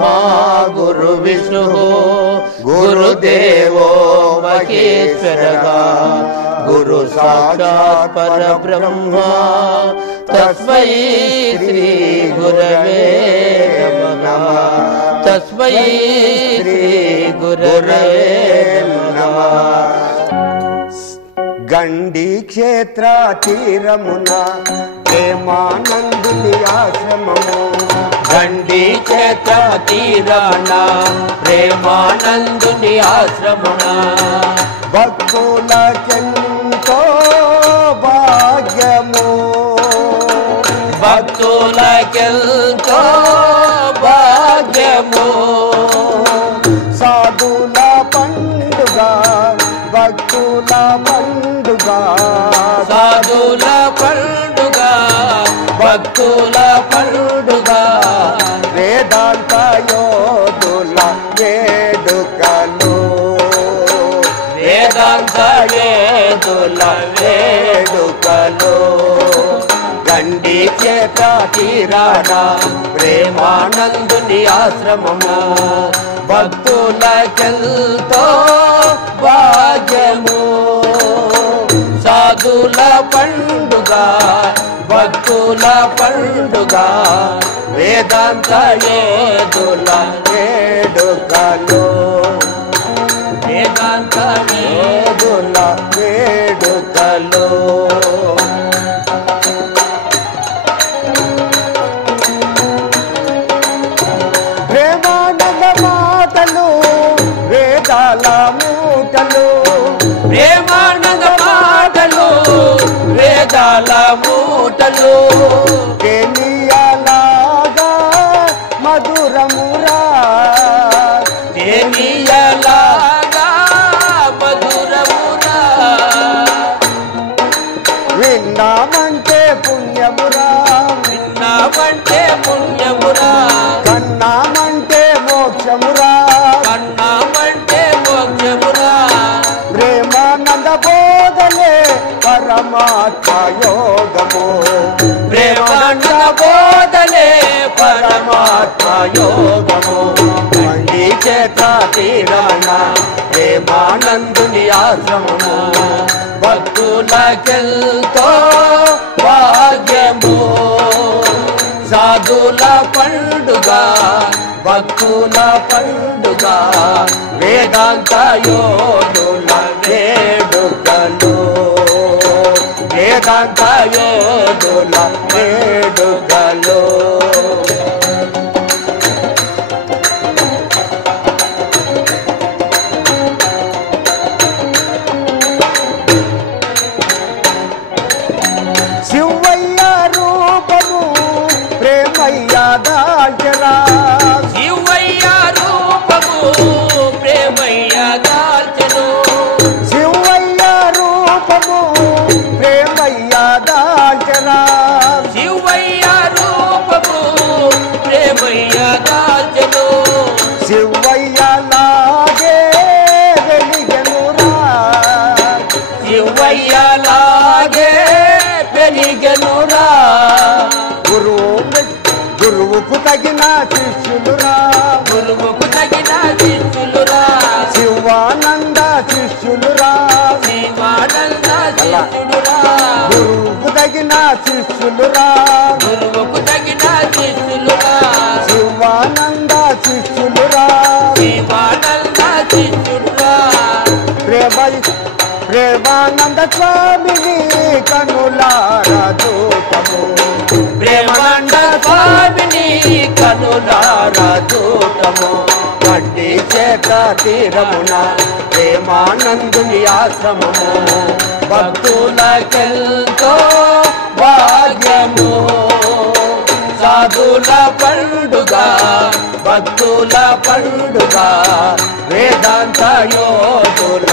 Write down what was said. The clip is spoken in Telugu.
ब्रह्मा गुरु विष्णु गुरुदेवो महेश्वरः गुरु साक्षात् परब्रह्म तस्मै श्री गुरवे नमः तस्मै श्री गुरवे नमः। गंडी क्षेत्र तीरमुना प्रेमानंदुनि आश्रमము गंडी क्षेत्र तीराना प्रेमानंदुनि आश्रममुన భక్తులకెంతో భాగ్యము భక్తులకెంతో భాగ్యము సాధుల పండుగ భక్తుల పండుగ సాధుల పండుగ భక్తుల పండుగ వేదాంత యోధుల వేడుకలు వేదాంత యోధుల వేడుకలు గండి చేత తీరాన ప్రేమానందుని ఆశ్రమము భక్తులకెంతో భాగ్యము సాధుల పండుగ భక్తుల పండుగ వేదాంత యోధుల వేడుకలు వేదాంత యోధుల వేడుకలు ప్రేమానంద మాటలు వేదాల మూటలు ప్రేమానంద మాటలు వేదాల మూటలు తేనియలాగా మధురమురా తేనియలాగా మధురమురా విన్నామంటే పుణ్యమురా విన్నామంటే పుణ్యమురా కన్నామంటే మోక్షమురా కన్నామంటే మోక్షమురా ప్రేమానంద బోధలే పరమాత్మ యోగము ప్రేమానంద బోధలే పరమాత్మ యోగము గండి చేత తీరాన ప్రేమానందుని ఆశ్రమము భక్తులకెంతో భాగ్యము సాధుల పండుగ భక్తుల పండుగ వేదాంత యోధుల వేడుకలు వేదాంత యోధుల వేడుకలు శివయ్య రూపము ప్రేమయ్య దాల్చరా శివయ్య రూపము ప్రేమయ్య దాల్చెను శివయ్య రూపము ప్రేమయ్య దాల్చరా శివయ్య రూపము ప్రేమయ్య దాల్చెను శివయ్య లాగే వెలిగెనురా శివయ్య లాగే పెరిగెనురా గురువుకు తగిన శిష్యులురా గురువుకు తగిన శిష్యులురా శివానంద శిష్యులురా శివానంద శిష్యులురా గురువుకు తగిన శిష్యులురా గురువుకు తగిన శిష్యులురా శివానంద శిష్యులురా శివానంద శిష్యులురా ప్రేమానంద స్వామిని కనులారా చూపము ప్రేమానంద స్వామిని కనులారా చూడము గండి చేత తీరమున ప్రేమానందుని ఆశ్రమము భక్తులకెంతో భాగ్యము సాధుల పండుగ భక్తుల పండుగ వేదాంత యోధుల